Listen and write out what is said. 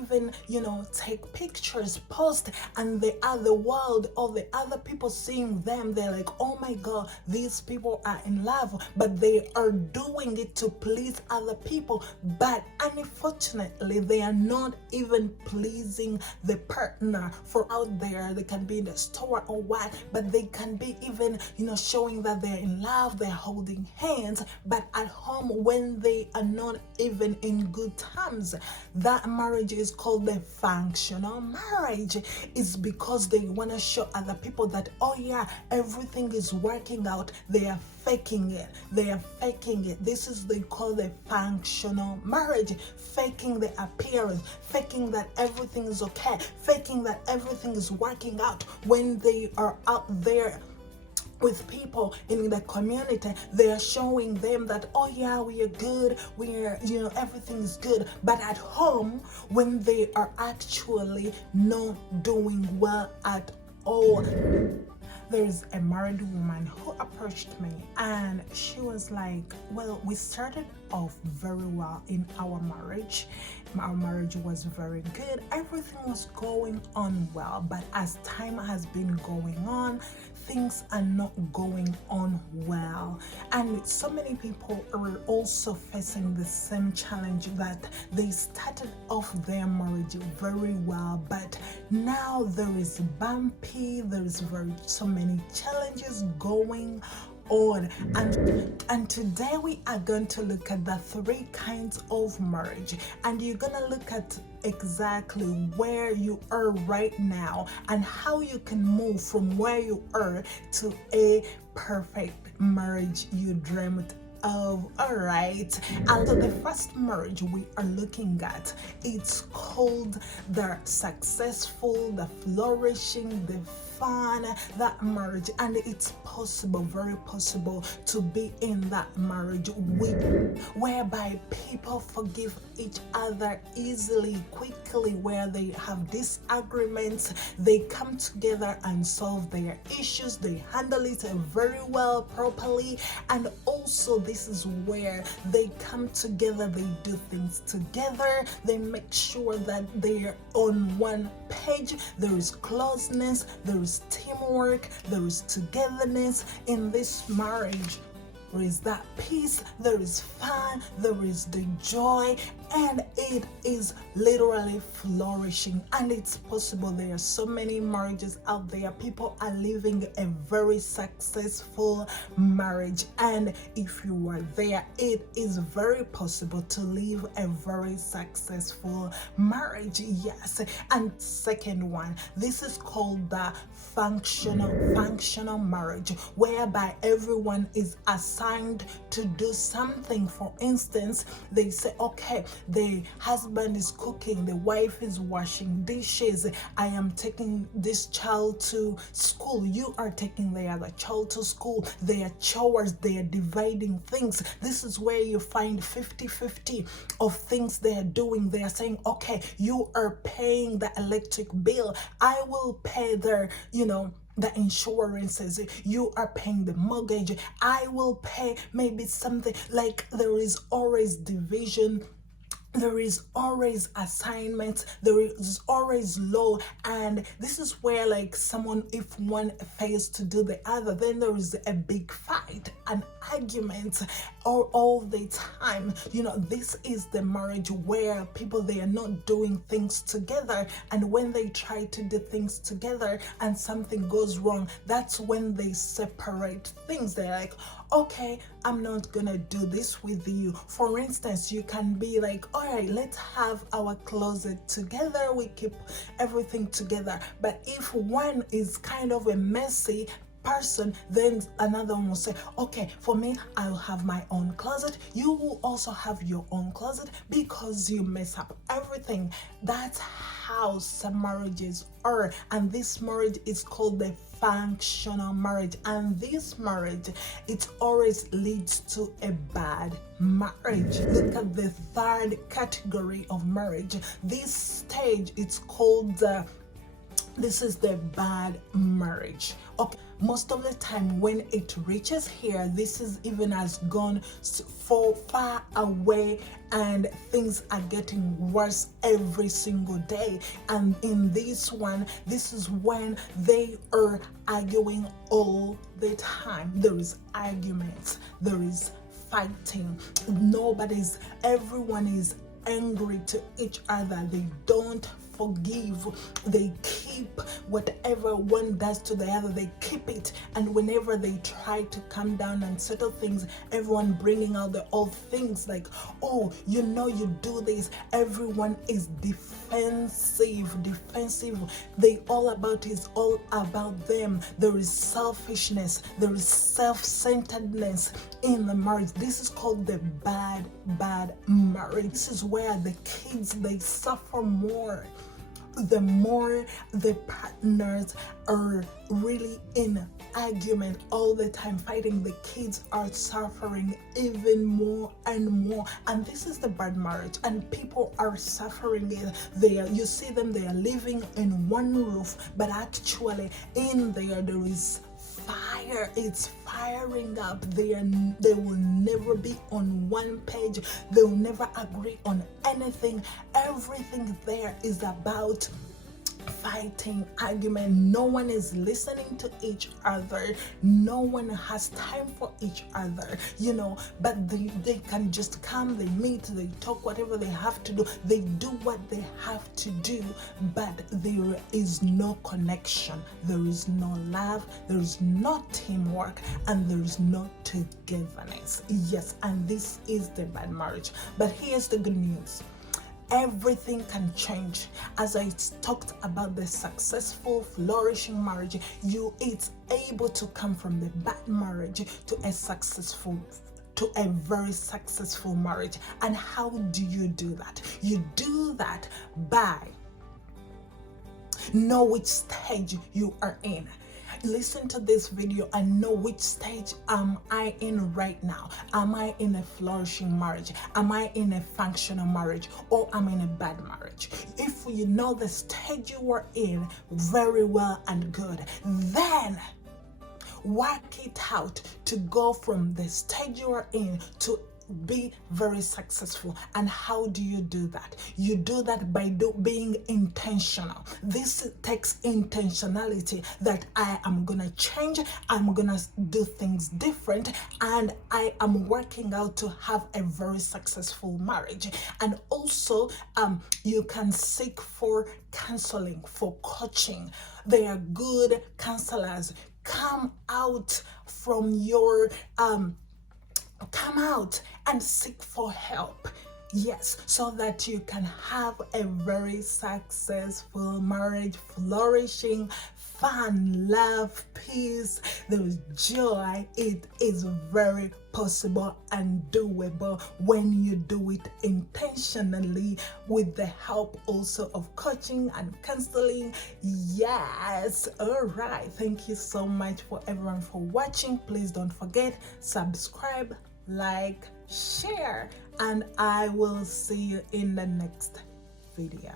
even, take pictures, post, and the other world or the other people seeing them, they're like, oh my God, these people are in love, but they are doing it to please other people. But unfortunately, they are not even pleasing the partner. For out there, they can be in the store or what, but they can be even, showing that they're in love, they're holding hands, but at home, when they are not even in good terms, that marriage is called the functional marriage. It's because they want to show other people that, oh yeah, everything is working out. They are faking it. They are faking it. This is they call the functional marriage. Faking the appearance, faking that everything is okay, faking that everything is working out. When they are out there with people in the community, they are showing them that, oh yeah, we are good, everything is good. But at home, when they are actually not doing well at all. There's a married woman who approached me and she was like, well, we started off very well in our marriage. Our marriage was very good. Everything was going on well. But as time has been going on, things are not going on well. And so many people are also facing the same challenge, that they started off their marriage very well, but now there is bumpy, there is so many challenges going on. And today we are going to look at the 3 kinds of marriage, and you're gonna look at exactly where you are right now and how you can move from where you are to a perfect marriage you dreamt of. All right, and so the first marriage we are looking at, it's called the successful, the flourishing, the fun, that marriage. And it's possible, very possible, to be in that marriage whereby people forgive each other easily, quickly. Where they have disagreements, they come together and solve their issues. They handle it very well, properly. And also, this is where they come together, they do things together, they make sure that they're on one page. There is closeness, there is teamwork, there is togetherness in this marriage. There is that peace, there is fun, there is the joy, and it is literally flourishing. And it's possible. There are so many marriages out there. People are living a very successful marriage, and if you are there, it is very possible to live a very successful marriage. Yes. And second one, this is called the functional marriage, whereby everyone is assigned to do something. For instance, they say, okay, the husband is cooking, the wife is washing dishes, I am taking this child to school, you are taking the other child to school. They are chores, they are dividing things. This is where you find 50-50 of things they are doing. They are saying, okay, you are paying the electric bill, I will pay the insurances, you are paying the mortgage, I will pay maybe something. Like, there is always division, there is always assignments, there is always law. And this is where, like, someone, if one fails to do the other, then there is a big fight, an argument all the time. This is the marriage where people, they are not doing things together, and when they try to do things together and something goes wrong, that's when they separate things. They're like, okay, I'm not gonna do this with you. For instance, you can be like, all right, let's have our closet together, we keep everything together. But if one is kind of a messy person, then another one will say, okay, for me, I'll have my own closet, you will also have your own closet, because you mess up everything. That's how some marriages are, and this marriage is called the functional marriage. And this marriage, it always leads to a bad marriage. Look at the third category of marriage. This stage, it's called this is the bad marriage. Okay, most of the time when it reaches here, this is even has gone far away, and things are getting worse every single day. And in this one, this is when they are arguing all the time. There is arguments, there is fighting, everyone is angry to each other. They don't forgive. They keep whatever one does to the other, they keep it. And whenever they try to come down and settle things, everyone bringing out the old things like, oh, you do this. Everyone is defensive. They all about them. There is selfishness, there is self-centeredness in the marriage. This is called the bad marriage. This is where the kids, they suffer more. The more the partners are really in argument all the time, fighting, the kids are suffering even more and more. And this is the bad marriage, and people are suffering it. You see them, they are living in one roof, but actually in there is fire. It's firing up. They will never be on one page. They will never agree on anything. Everything there is about fighting, argument. No one is listening to each other. No one has time for each other, but they can just come, they meet, they talk, whatever they have to do, they do what they have to do, but there is no connection, there is no love, there is no teamwork, and there is no togetherness. Yes, and this is the bad marriage. But here's the good news. Everything can change. As I talked about the successful, flourishing marriage, it's able to come from the bad marriage to a very successful marriage. And how do you do that? You do that by know which stage you are in. Listen to this video and know which stage am I in right now. Am I in a flourishing marriage? Am I in a functional marriage? Or am I in a bad marriage? If you know the stage you are in very well and good, then work it out to go from the stage you are in to be very successful. And how do you do that? You do that by being intentional. This takes intentionality, that I am gonna change, I'm gonna do things different, and I am working out to have a very successful marriage. And also you can seek for counseling, for coaching. They are good counselors. Come out and seek for help. Yes, so that you can have a very successful marriage, flourishing, fun, love, peace, there's joy. It is very possible and doable when you do it intentionally, with the help also of coaching and counseling. Yes, all right. Thank you so much for everyone for watching. Please don't forget, subscribe, like, share, and I will see you in the next video.